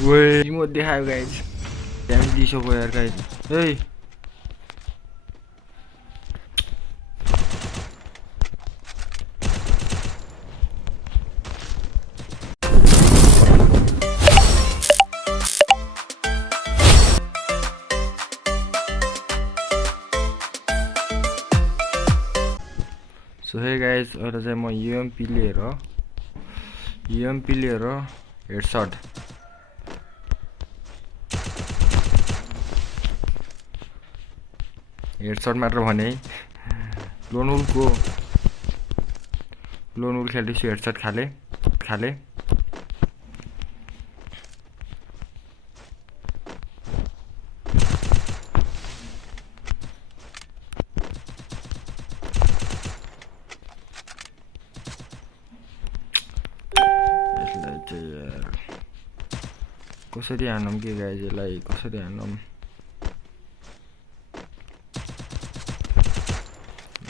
Woi, remote दिखायो guys damage दिइसक्यो यार guys ए so hey guys अहिले चाहिँ म यूएमपी लिएर हेडशट मात्र भने लोन वुल खेल्दैछु हेडशट खाले कसरी हान्नौं के गाइज यसलाई कसरी हान्नौं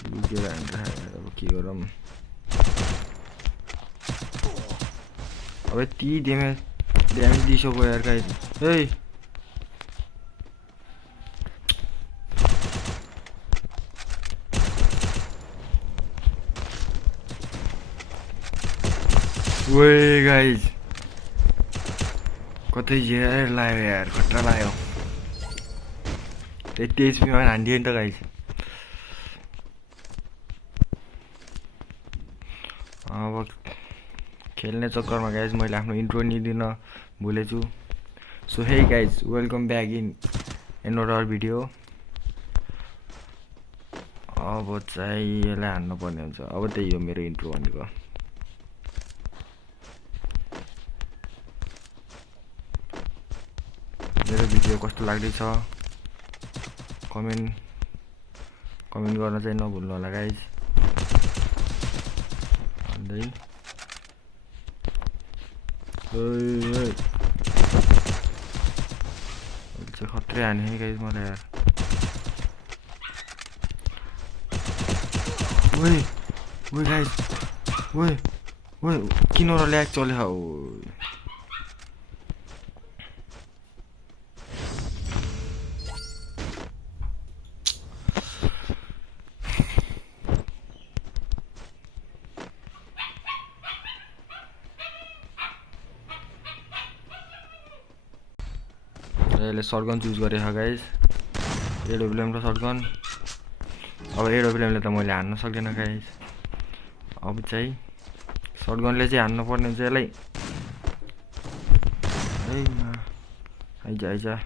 लुकेर हान्दिरहेको अब के गरौँ अब ती ड्यामेज दिइसक्यो यार गाइज ए ओए गाइज कतै झेर लाग्यो यार खतरा लाग्यो त्यति एचपीमा हान्दियो नि त गाइज अब खेल्ने चक्करमा गाइज मैले आफ्नो इन्ट्रो नि दिन भुलेछु so hey guys welcome back in another video अब चाहिँ यसलाई हान्नु पर्ने हुन्छ अब त्यही हो मेरो इन्ट्रो भनेको मेरो भिडियो कस्तो लाग्दैछ कमेन्ट गर्न चाहिँ नभुल्नु होला गाइज भन्दै ओइ चाहिँ खत्रै हाने है गाइज मलाई यार ओइ गाइज ओइ किन र ल्याग चले हौ यसले शटगन चुज गरे हो गाइज एडब्ल्युएम र शटगन अब एडब्ल्युएमले त मैले हान्न सक्दिनँ गाइज अब चाहिँ शटगनले चाहिँ हान्नु पर्ने हुन्छ यसलाई आइजा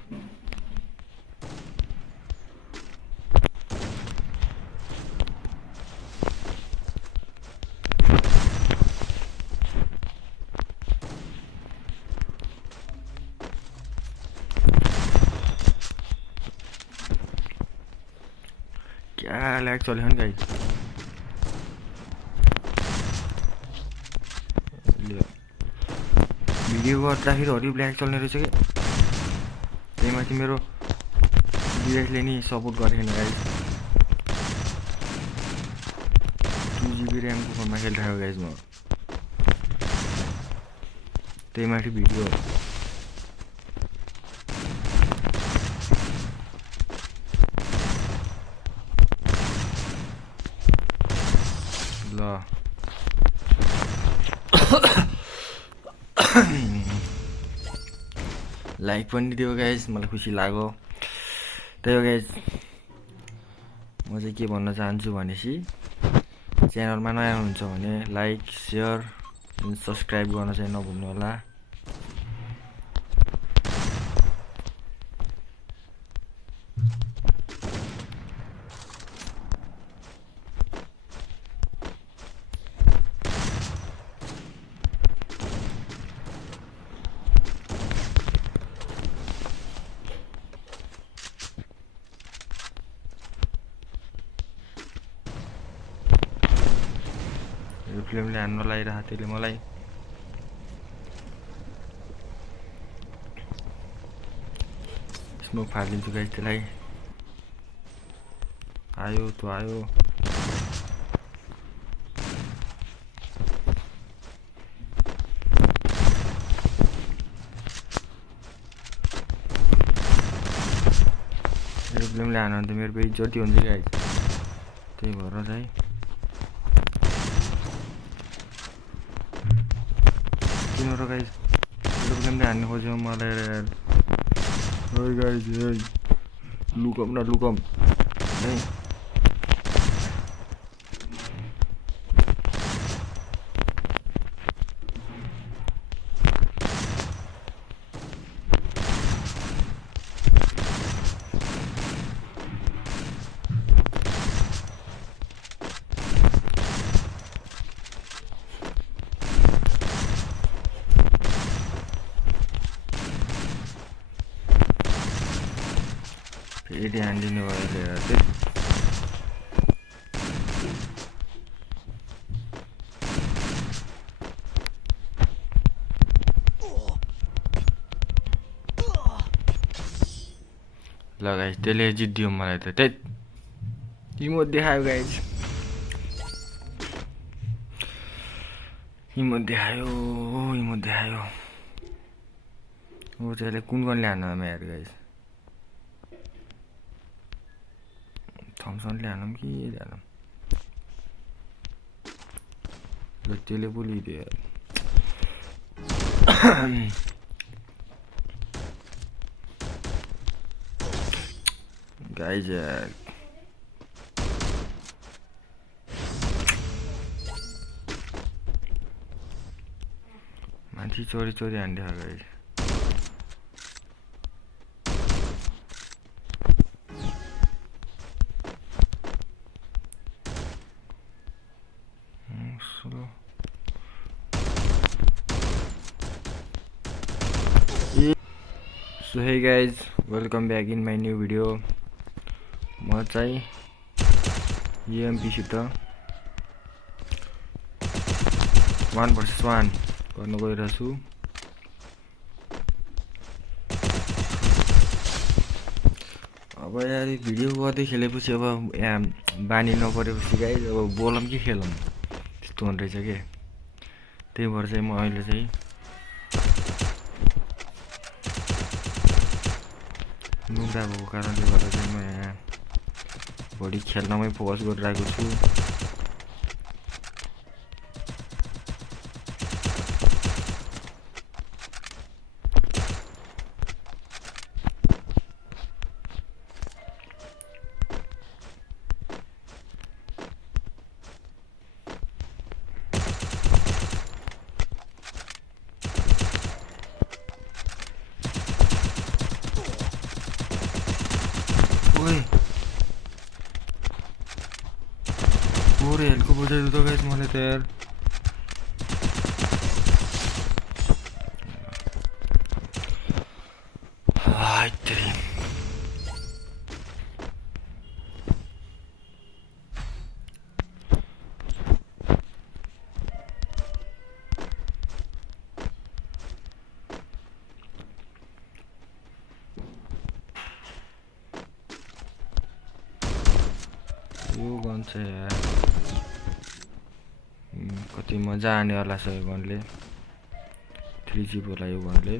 क्या ल्याग चल्यो नि गाइज भिडियो गर्दाखेरि हरियो ल्याग चल्ने रहेछ कि त्यही माथि मेरो डिभाइसले नि सपोर्ट गरेन गाइज 2GB ऱ्यामको फोनमा खेलिरहेको गाइज म त्यही माथि भिडियो ल लाइक पनि दियो गाइज मलाई खुसी लाग्यो त्यही हो गाइज म चाहिँ के भन्न चाहन्छु भनेपछि च्यानलमा नयाँ हुनुहुन्छ भने लाइक सेयर सब्सक्राइब गर्न चाहिँ नभुल्नु होला फिल्मले हान्न लागिरहेको त्यसले मलाई स्मोक फालिदिन्छु गाइस त्यसलाई आयो त्यो आयो फ्लेमले हान्यो भने त मेरो बेइज्जती हुन्छ गाइज, त्यही भएर चाहिँ किन र गाइज त्यो फ्लेमले हान्नु खोज्यो मलाई यार। ओइ गाइज लुकम न लुकम है। फेरि हानिदिनु भयो लिएर चाहिँ ल गाइज त्यसले जित्दियो मलाई त। त्यही इमोट देखायो गाइज, इमोट देखायो इमोट देखायो। ऊ चाहिँ कुन गनले हान्नु मेरो गाइज, थम्सनले हानौँ कि हानौँ। ल त्यसले बोलिदियो गाइज। मान्छे चोरी चोरी हान्दियो guys. So hey guys, welcome back in my new video. म चाहिँ EMPसित 1 vs 1 गर्न गइरहेको छु। अब यार भिडियो गर्दै खेलेपछि अब यहाँ बानी नपरेपछि गाइज अब बोलौँ कि खेलौँ त्यस्तो हुने रहेछ के। त्यही भएर चाहिँ म अहिले चाहिँ नुग्दा भएको कारणले गर्दा चाहिँ म यहाँ बढी खेल्नमै फोकस गरिरहेको छु। ओरे हेल्को बजाइदियो त गाइस मलाई त यार। यो गन चाहिँ यार कति मजा आनेवाला छ यो गनले। 3G बोला यो गनले।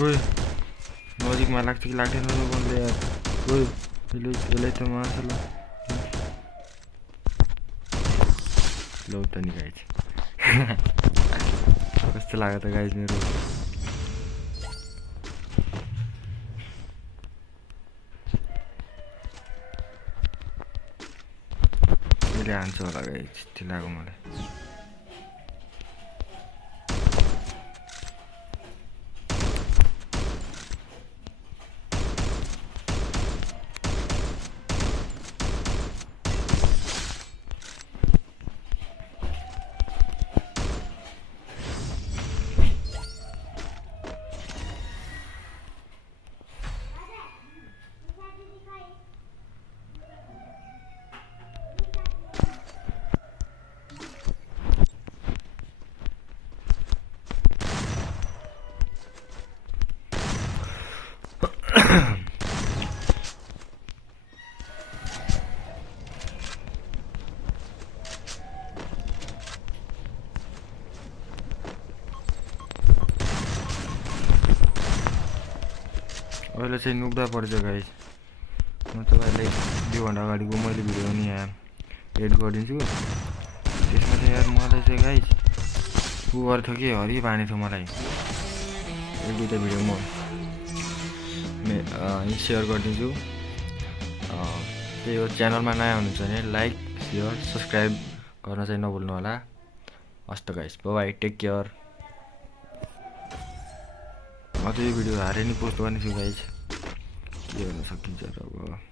ओए नजिकमा लाग्छ कि लाग्दैन यो गनले यार। ओए यसले त मार्छ ल। लौ त नि गाइज कस्तो लाग्यो त गाइज मेरो। यसले हान्छ होला गाइज, यति लाग्यो मलाई। मैले चाहिँ नुब्दा पर्छ गाइस। म तपाईँहरूलाई 2 घन्टा अगाडिको मैले भिडियो नि यहाँ एड गरिदिन्छु। त्यसमा चाहिँ यार मलाई चाहिँ गाइस उ गर्थ्यो कि हरि बानी थियो मलाई। एक दुईवटा भिडियो म सेयर गरिदिन्छु। त्यही हो, च्यानलमा नयाँ हुनुहुन्छ भने लाइक सेयर सब्सक्राइब गर्न चाहिँ नभुल्नु होला। हस् त गाइस, बाइ, टेक केयर। म त यो भिडियो हारे नि पोस्ट गर्ने छु गाइस, के गर्न सकिन्छ र अब।